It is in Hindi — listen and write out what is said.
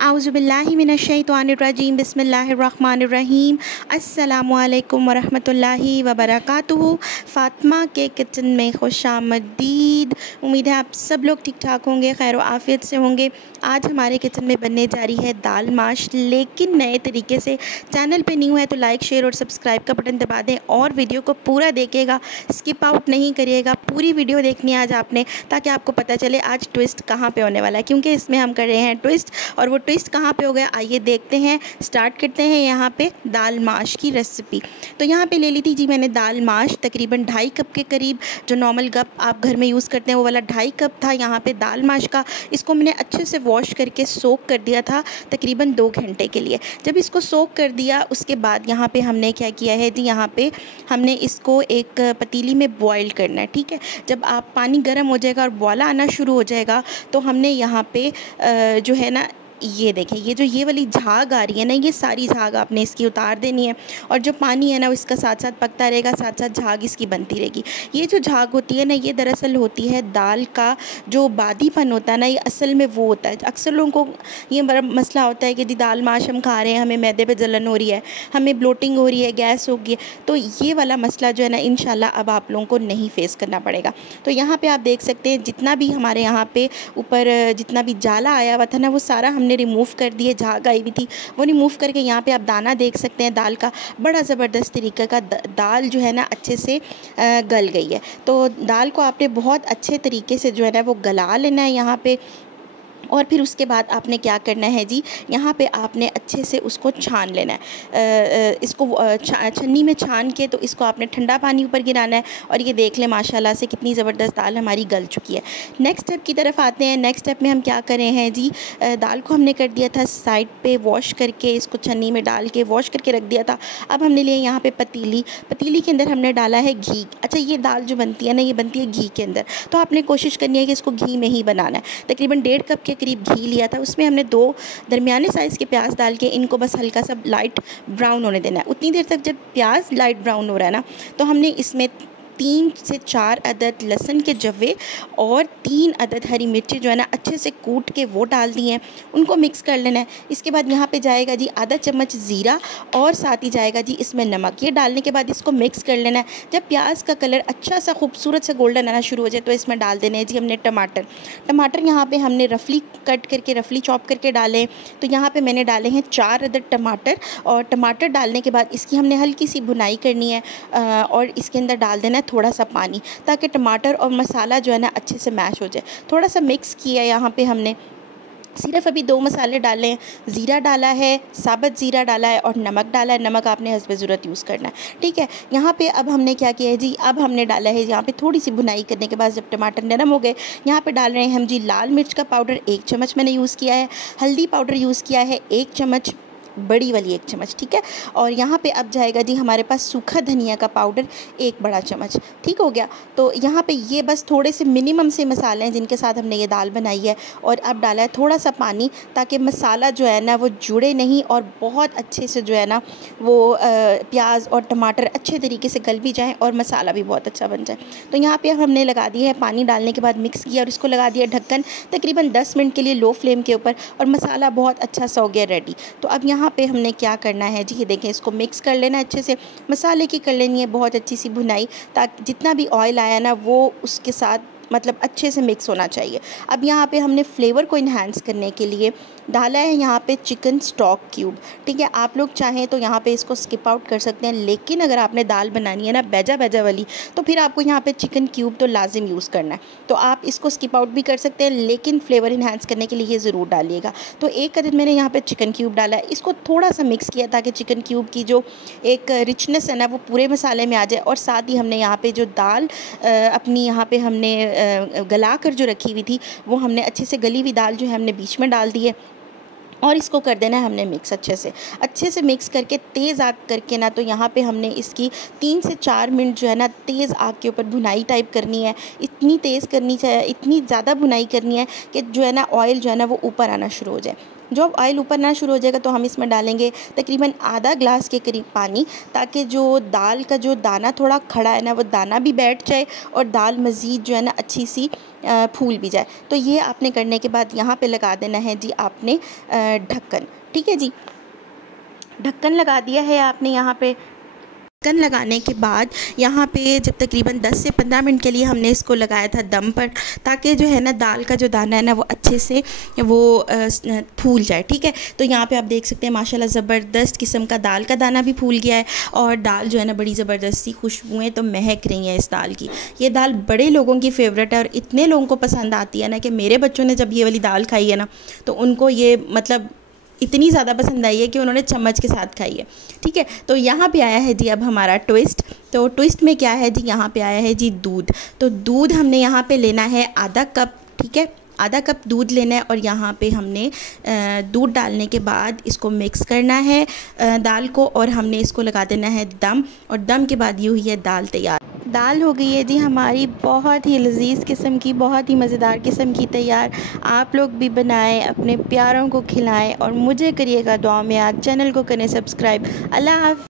आउज़ुबिल्लाहिमिनश्शैतानिर्रजीम बिस्मिल्लाहिर्रहमानिर्रहीम अस्सलामुअलैकुम वरहमतुल्लाहि वबरकातुहू। फ़ातिमा के किचन में खुशामदीद। उम्मीद है आप सब लोग ठीक ठाक होंगे, खैर आफ़ियत से होंगे। आज हमारे किचन में बनने जा रही है दाल माश, लेकिन नए तरीके से। चैनल पे न्यू है तो लाइक शेयर और सब्सक्राइब का बटन दबा दें और वीडियो को पूरा देखिएगा, स्किप आउट नहीं करिएगा। पूरी वीडियो देखनी है आज आपने, ताकि आपको पता चले आज ट्विस्ट कहाँ पे होने वाला है, क्योंकि इसमें हम कर रहे हैं ट्विस्ट। और वो ट्विस्ट कहाँ पे हो गया, आइए देखते हैं। स्टार्ट करते हैं यहाँ पे दाल माश की रेसिपी। तो यहाँ पे ले ली थी जी मैंने दाल माश, तकरीबन 2.5 कप के करीब। जो नॉर्मल कप आप घर में यूज़ करते हैं वो वाला 2.5 कप था यहाँ पे दाल माश का। इसको मैंने अच्छे से वॉश करके सोक कर दिया था तकरीबन 2 घंटे के लिए। जब इसको सोक कर दिया उसके बाद यहाँ पे हमने क्या किया है जी, यहाँ पे हमने इसको एक पतीली में बॉईल करना है। ठीक है, जब आप पानी गर्म हो जाएगा और बॉयल आना शुरू हो जाएगा तो हमने यहाँ पे जो है ना, ये देखें, ये जो ये वाली झाग आ रही है ना, ये सारी झाग आपने इसकी उतार देनी है। और जो पानी है ना वो इसका साथ साथ पकता रहेगा, साथ साथ झाग इसकी बनती रहेगी। ये जो झाग होती है ना, ये दरअसल होती है दाल का जो बादीपन होता है ना, ये असल में वो होता है। अक्सर लोगों को ये बड़ा मसला होता है कि जी दाल माश हम खा रहे हैं, हमें मैदे पे जलन हो रही है, हमें ब्लोटिंग हो रही है, गैस हो गई है। तो ये वाला मसला जो है ना, इंशाल्लाह अब आप लोगों को नहीं फेस करना पड़ेगा। तो यहाँ पर आप देख सकते हैं जितना भी हमारे यहाँ पे ऊपर जितना भी जाला आया हुआ था ना, वो सारा हमने रिमूव कर दिए। झाग आई हुई थी वो रिमूव करके यहाँ पे आप दाना देख सकते हैं दाल का, बड़ा ज़बरदस्त तरीके का दाल जो है ना अच्छे से गल गई है। तो दाल को आपने बहुत अच्छे तरीके से जो है ना वो गला लेना है यहाँ पे। और फिर उसके बाद आपने क्या करना है जी, यहाँ पे आपने अच्छे से उसको छान लेना है। इसको छन्नी में छान के तो इसको आपने ठंडा पानी ऊपर गिराना है। और ये देख लें माशाल्लाह से कितनी ज़बरदस्त दाल हमारी गल चुकी है। नेक्स्ट स्टेप की तरफ आते हैं। नेक्स्ट स्टेप में हम क्या करें हैं जी, दाल को हमने कर दिया था साइड पे वॉश करके, इसको छन्नी में डाल के वॉश करके रख दिया था। अब हमने लिया यहाँ पे पतीली के अंदर हमने डाला है घी। अच्छा, ये दाल जो बनती है ना, ये बनती है घी के अंदर। तो आपने कोशिश करनी है कि इसको घी में ही बनाना है। तकरीबन 1.5 कप के करीब घी लिया था, उसमें हमने 2 दरमियाने साइज़ के प्याज डाल के इनको बस हल्का सा लाइट ब्राउन होने देना है। उतनी देर तक जब प्याज लाइट ब्राउन हो रहा है ना, तो हमने इसमें 3 से 4 अदद लहसुन के जवे और 3 अदद हरी मिर्ची जो है ना अच्छे से कूट के वो डाल दी हैं, उनको मिक्स कर लेना है। इसके बाद यहाँ पे जाएगा जी आधा चम्मच ज़ीरा और साथ ही जाएगा जी इसमें नमक। ये डालने के बाद इसको मिक्स कर लेना है। जब प्याज का कलर अच्छा सा खूबसूरत सा गोल्डन आना शुरू हो जाए तो इसमें डाल देने हैं जी हमने टमाटर यहाँ पर हमने रफली कट करके, रफली चॉप करके डाले। तो यहाँ पर मैंने डाले हैं 4 अदद टमाटर। और टमाटर डालने के बाद इसकी हमने हल्की सी भुनाई करनी है और इसके अंदर डाल देना है थोड़ा सा पानी, ताकि टमाटर और मसाला जो है ना अच्छे से मैश हो जाए। थोड़ा सा मिक्स किया यहाँ पे हमने, सिर्फ अभी 2 मसाले डाले हैं। ज़ीरा डाला है, साबुत ज़ीरा डाला है और नमक डाला है। नमक आपने हस्बे ज़रूरत यूज़ करना है। ठीक है, यहाँ पे अब हमने क्या किया है जी, अब हमने डाला है यहाँ पे थोड़ी सी भुनाई करने के बाद जब टमाटर नरम हो गए, यहाँ पे डाल रहे हैं हम जी लाल मिर्च का पाउडर 1 चम्मच मैंने यूज़ किया है। हल्दी पाउडर यूज़ किया है 1 चम्मच, बड़ी वाली 1 चम्मच। ठीक है, और यहाँ पे अब जाएगा जी हमारे पास सूखा धनिया का पाउडर 1 बड़ा चम्मच। ठीक हो गया। तो यहाँ पे ये बस थोड़े से मिनिमम से मसाले हैं जिनके साथ हमने ये दाल बनाई है। और अब डाला है थोड़ा सा पानी, ताकि मसाला जो है ना वो जुड़े नहीं और बहुत अच्छे से जो है ना वो प्याज और टमाटर अच्छे तरीके से गल भी जाएँ और मसाला भी बहुत अच्छा बन जाए। तो यहाँ पर हमने लगा दिया है, पानी डालने के बाद मिक्स किया और इसको लगा दिया ढक्कन तकरीबन 10 मिनट के लिए लो फ्लेम के ऊपर। और मसाला बहुत अच्छा सा हो गया रेडी। तो अब यहाँ पे हमने क्या करना है जी, ये देखें, इसको मिक्स कर लेना अच्छे से। मसाले की कर लेनी है बहुत अच्छी सी भुनाई, ताकि जितना भी ऑयल आया ना वो उसके साथ मतलब अच्छे से मिक्स होना चाहिए। अब यहाँ पे हमने फ्लेवर को इन्हांस करने के लिए डाला है यहाँ पे चिकन स्टॉक क्यूब। ठीक है, आप लोग चाहें तो यहाँ पे इसको स्किप आउट कर सकते हैं, लेकिन अगर आपने दाल बनानी है ना बैजा वाली, तो फिर आपको यहाँ पे चिकन क्यूब तो लाजिम यूज़ करना है। तो आप इसको स्किप आउट भी कर सकते हैं, लेकिन फ्लेवर इन्हांस करने के लिए ये ज़रूर डालिएगा। तो 1 अदद मैंने यहाँ पर चिकन क्यूब डाला है। इसको थोड़ा सा मिक्स किया ताकि चिकन क्यूब की जो एक रिचनेस है ना वो पूरे मसाले में आ जाए। और साथ ही हमने यहाँ पर जो दाल अपनी यहाँ पर हमने गला कर जो रखी हुई थी, वो हमने अच्छे से गली हुई दाल जो है हमने बीच में डाल दी है। और इसको कर देना है हमने मिक्स अच्छे से मिक्स करके तेज़ आग करके ना, तो यहाँ पे हमने इसकी 3 से 4 मिनट जो है ना तेज़ आग के ऊपर भुनाई टाइप करनी है। इतनी तेज़ करनी चाहिए, इतनी ज़्यादा भुनाई करनी है कि जो है ना ऑयल जो है ना वो ऊपर आना शुरू हो जाए। जब ऑयल ऊपर ना शुरू हो जाएगा तो हम इसमें डालेंगे तकरीबन आधा ग्लास के करीब पानी, ताकि जो दाल का जो दाना थोड़ा खड़ा है ना वो दाना भी बैठ जाए और दाल मज़ीद जो है ना अच्छी सी फूल भी जाए। तो ये आपने करने के बाद यहाँ पे लगा देना है जी आपने ढक्कन। ठीक है जी, ढक्कन लगा दिया है आपने यहाँ पे। ढक्कन लगाने के बाद यहाँ पे जब तकरीबन 10 से 15 मिनट के लिए हमने इसको लगाया था दम पर, ताकि जो है ना दाल का जो दाना है ना वो अच्छे से वो फूल जाए। ठीक है, तो यहाँ पे आप देख सकते हैं माशाल्लाह ज़बरदस्त किस्म का दाल का दाना भी फूल गया है और दाल जो है ना बड़ी ज़बरदस्त सी खुशबुएँ तो महक रही हैं इस दाल की। ये दाल बड़े लोगों की फ़ेवरेट है और इतने लोगों को पसंद आती है ना कि मेरे बच्चों ने जब ये वाली दाल खाई है ना तो उनको ये मतलब इतनी ज़्यादा पसंद आई है कि उन्होंने चम्मच के साथ खाई है। ठीक है, तो यहाँ पे आया है जी अब हमारा ट्विस्ट। तो ट्विस्ट में क्या है जी, यहाँ पे आया है जी दूध। तो दूध हमने यहाँ पे लेना है आधा कप। ठीक है, आधा कप दूध लेना है और यहाँ पे हमने दूध डालने के बाद इसको मिक्स करना है दाल को, और हमने इसको लगा देना है दम, और दम के बाद ये हुई है दाल तैयार। दाल हो गई है जी हमारी बहुत ही लजीज़ किस्म की, बहुत ही मज़ेदार किस्म की तैयार। आप लोग भी बनाएं, अपने प्यारों को खिलाएं और मुझे करिएगा दुआ में याद। चैनल को करें सब्सक्राइब। अल्लाह हाफ़िज़।